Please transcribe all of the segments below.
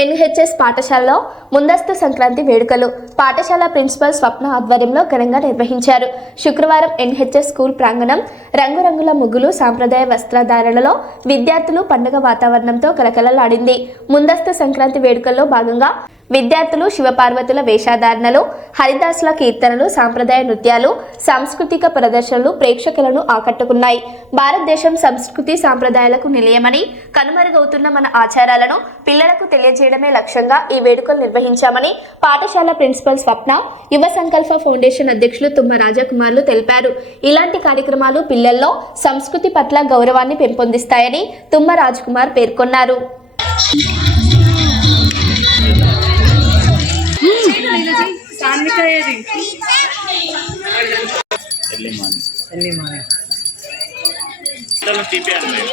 NHS పాఠశాలలో ముందస్తు సంక్రాంతి వేడుకలు. పాఠశాల ప్రిన్సిపల్ స్వప్న ఆధ్వర్యంలో ఘనంగా నిర్వహించారు. శుక్రవారం ఎన్హెచ్ఎస్ స్కూల్ ప్రాంగణం రంగురంగుల ముగ్గులు సాంప్రదాయ వస్త్రధారణలో విద్యార్థులు పండుగ వాతావరణంతో కలకలలాడింది. ముందస్తు సంక్రాంతి వేడుకల్లో భాగంగా విద్యార్థులు శివపార్వతుల వేషధారణలు హరిదాసుల కీర్తనలు సాంప్రదాయ నృత్యాలు సాంస్కృతిక ప్రదర్శనలు ప్రేక్షకులను ఆకట్టుకున్నాయి. భారతదేశం సంస్కృతి సాంప్రదాయాలకు నిలయమని కనుమరుగవుతున్న మన ఆచారాలను పిల్లలకు తెలియజేయడమే లక్ష్యంగా ఈ వేడుకలు నిర్వహించామని పాఠశాల ప్రిన్సిపల్ స్వప్న యువ సంకల్ప ఫౌండేషన్ అధ్యక్షులు తుమ్మ రాజకుమార్లు తెలిపారు. ఇలాంటి కార్యక్రమాలు పిల్లల్లో సంస్కృతి పట్ల గౌరవాన్ని పెంపొందిస్తాయని తుమ్మ రాజకుమార్ పేర్కొన్నారు. సాన్విక ఏది ఎర్లీ మార్నింగ్ ఎల్లి మానే పిల్లలు తీపియాలి మీరు.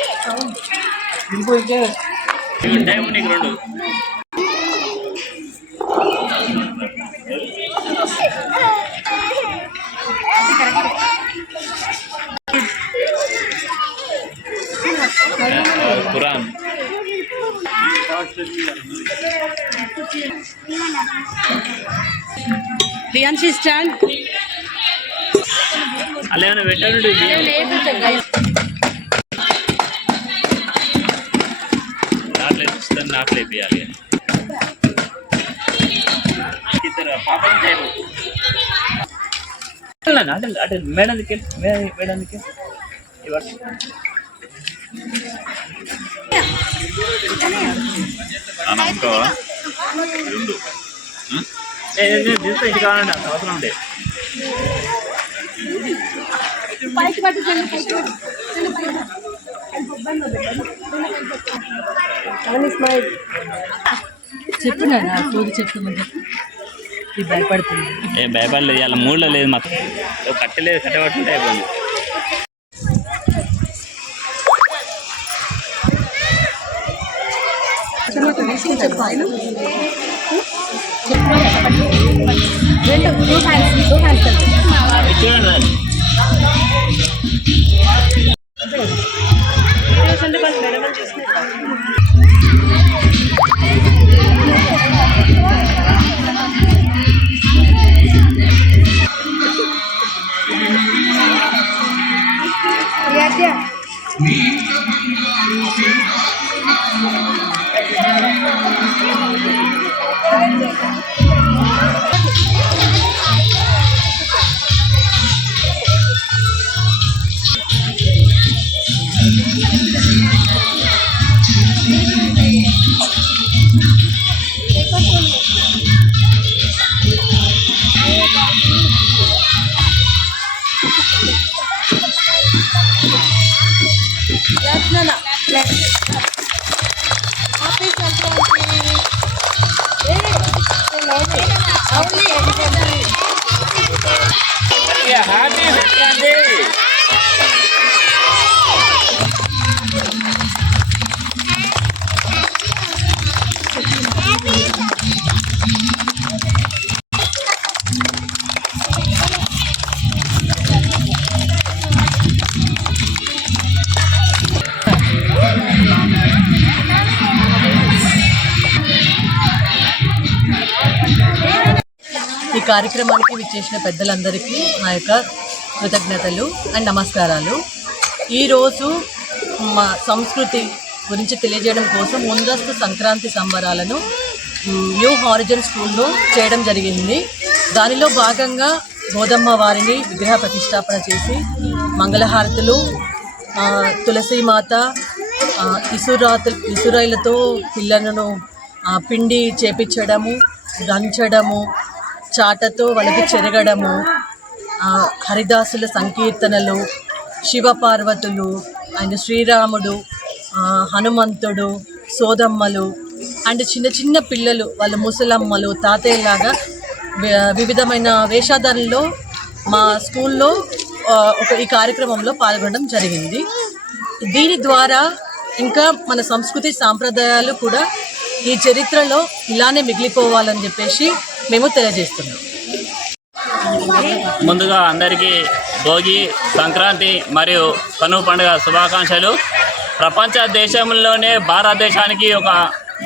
ఇంకో ఇంకే ఇవి టైం నీకు రెండు ప్రియాంశి స్టాండ్. అలా పెట్టండి నాట్లు వేపిస్తాను నాట్లు వేపియాలి. ఇద్దరు పాపం చేయరు. అటు అటు మేడం మేడం ఇవ్వండి. ఇంకో రెండు తీసుకో ఇంటి కావాలండి అంత అవసరం ఉండే చెప్పు చెప్తుందని ఇది భయపడుతుంది. ఏం భయపడలేదు ఇలా మూడులో లేదు మాకు. ఓ కట్టలేదు కట్టబట్టుంటే అయిపోయింది. రెండు two hands two hands Yeah, yeah. Thank you. Happy Sankranti ఈ కార్యక్రమానికి విచ్చేసిన పెద్దలందరికీ నా యొక్క కృతజ్ఞతలు అండ్ నమస్కారాలు. ఈరోజు మా సంస్కృతి గురించి తెలియజేయడం కోసం ముందస్తు సంక్రాంతి సంబరాలను న్యూ హారిజన్ స్కూల్లో చేయడం జరిగింది. దానిలో భాగంగా గోదమ్మ వారిని విగ్రహ ప్రతిష్టాపన చేసి మంగళహారతులు ఆ, తులసీమాత ఇసురాతు ఇసురాయిలతో పిల్లలను పిండి చేపించడము దంచడము చాటతో వాళ్ళకి చెరగడము హరిదాసుల సంకీర్తనలు శివపార్వతులు అండ్ శ్రీరాముడు హనుమంతుడు సోదమ్మలు అండ్ చిన్న చిన్న పిల్లలు వాళ్ళ ముసలమ్మలు తాతయ్యలాగా వివిధమైన వేషధారణలో మా స్కూల్లో ఒక ఈ కార్యక్రమంలో పాల్గొనడం జరిగింది. దీని ద్వారా ఇంకా మన సంస్కృతి సాంప్రదాయాలు కూడా ఈ చరిత్రలో ఇలానే మిగిలిపోవాలని చెప్పేసి మేము తెలియజేస్తున్నాం. ముందుగా అందరికీ భోగి సంక్రాంతి మరియు కనుమ పండుగ శుభాకాంక్షలు. ప్రపంచ దేశంలోనే భారతదేశానికి ఒక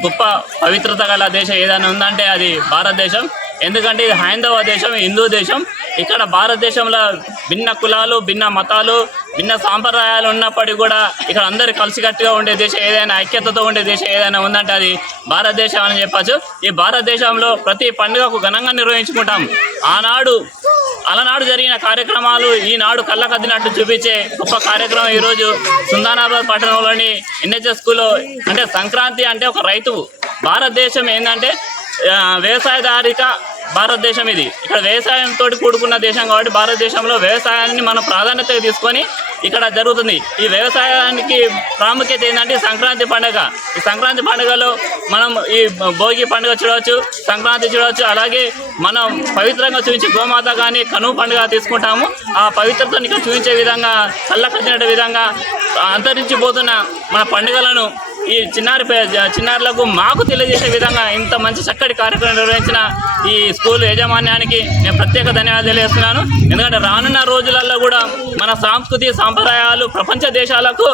గొప్ప పవిత్రత గల దేశం ఏదైనా ఉందంటే అది భారతదేశం. ఎందుకంటే ఇది హైందవ దేశం హిందూ దేశం. ఇక్కడ భారతదేశంలో భిన్న కులాలు భిన్న మతాలు భిన్న సాంప్రదాయాలు ఉన్నప్పటికీ కూడా ఇక్కడ అందరు కలిసికట్టుగా ఉండే దేశం ఏదైనా ఐక్యతతో ఉండే దేశం ఏదైనా ఉందంటే అది భారతదేశం అని చెప్పచ్చు. ఈ భారతదేశంలో ప్రతి పండుగకు ఘనంగా నిర్వహించుకుంటాం. ఆనాడు అలనాడు జరిగిన కార్యక్రమాలు ఈనాడు కళ్ళకద్దినట్టు చూపించే గొప్ప కార్యక్రమం ఈరోజు సుందానాబాద్ పట్టణంలోని ఎన్హెచ్ఎస్ స్కూల్లో. అంటే సంక్రాంతి అంటే ఒక రైతు. భారతదేశం ఏంటంటే వ్యవసాయదారిక భారతదేశం ఇది. ఇక్కడ వ్యవసాయంతో కూడుకున్న దేశం కాబట్టి భారతదేశంలో వ్యవసాయాన్ని మనం ప్రాధాన్యత తీసుకొని ఇక్కడ జరుగుతుంది. ఈ వ్యవసాయానికి ప్రాముఖ్యత ఏంటంటే సంక్రాంతి పండుగ. ఈ సంక్రాంతి పండుగలో మనం ఈ భోగి పండుగ చూడవచ్చు సంక్రాంతి చూడవచ్చు అలాగే మనం పవిత్రంగా చూపించే గోమాత కానీ కనువు పండుగ తీసుకుంటాము. ఆ పవిత్రతను ఇక్కడ చూపించే విధంగా కళ్ళకద్దినట్టు విధంగా అంతరించిపోతున్న మన పండుగలను ఈ చిన్నారి పే- చిన్నారులకు మాకు తెలియజేసే విధంగా ఇంత మంచి చక్కటి కార్యక్రమం నిర్వహించిన ఈ స్కూల్ యాజమాన్యానికి నేను ప్రత్యేక ధన్యవాదాలు తెలియజేస్తున్నాను. ఎందుకంటే రానున్న రోజులలో కూడా మన సాంస్కృతిక సాంప్రదాయాలు ప్రపంచ దేశాలకు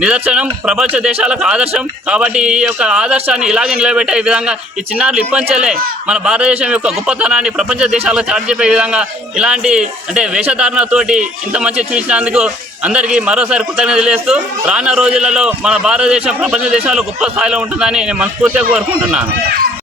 నిదర్శనం ప్రపంచ దేశాలకు ఆదర్శం. కాబట్టి ఈ యొక్క ఆదర్శాన్ని ఇలాగే నిలబెట్టే విధంగా ఈ చిన్నారులు ఇప్పంచలే మన భారతదేశం యొక్క గొప్పతనాన్ని ప్రపంచ దేశాలకు చాటి చెప్పే విధంగా ఇలాంటి అంటే వేషధారణతోటి ఇంత మంచి చూసినందుకు అందరికీ మరోసారి కృతజ్ఞత తెలియజేస్తూ రానున్న రోజులలో మన భారతదేశం ప్రపంచ దేశాలు గొప్ప స్థాయిలో ఉంటుందని నేను మనస్ఫూర్తిగా కోరుకుంటున్నాను.